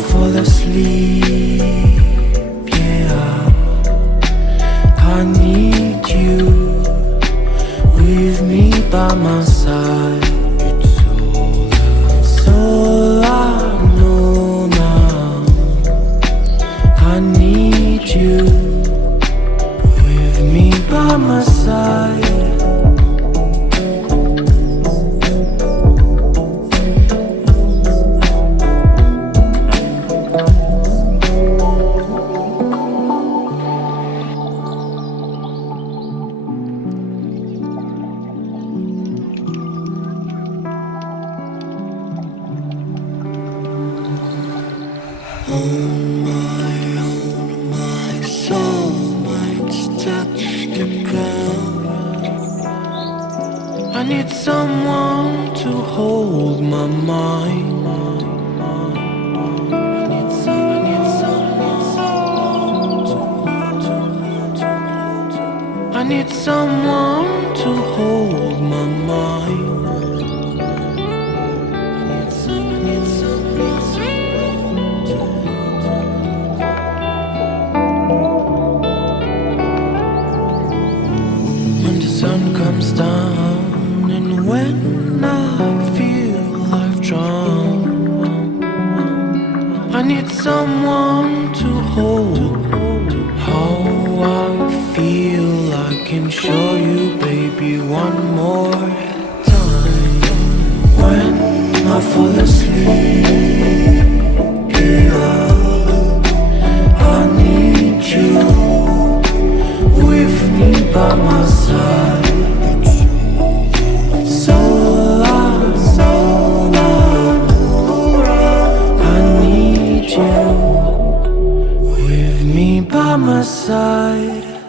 Fall asleep, yeah, I need you with me by my side. It's all I know now. I need you with me by my side. My soul might touch the ground. I need someone to hold my mind. I need someone to hold my mind. Sun comes down, and when I feel I've drowned, I need someone to hold. How I feel, I can show you, baby, one more time. When I fall asleep, yeah, I need you with me by my side. I need you with me by my side.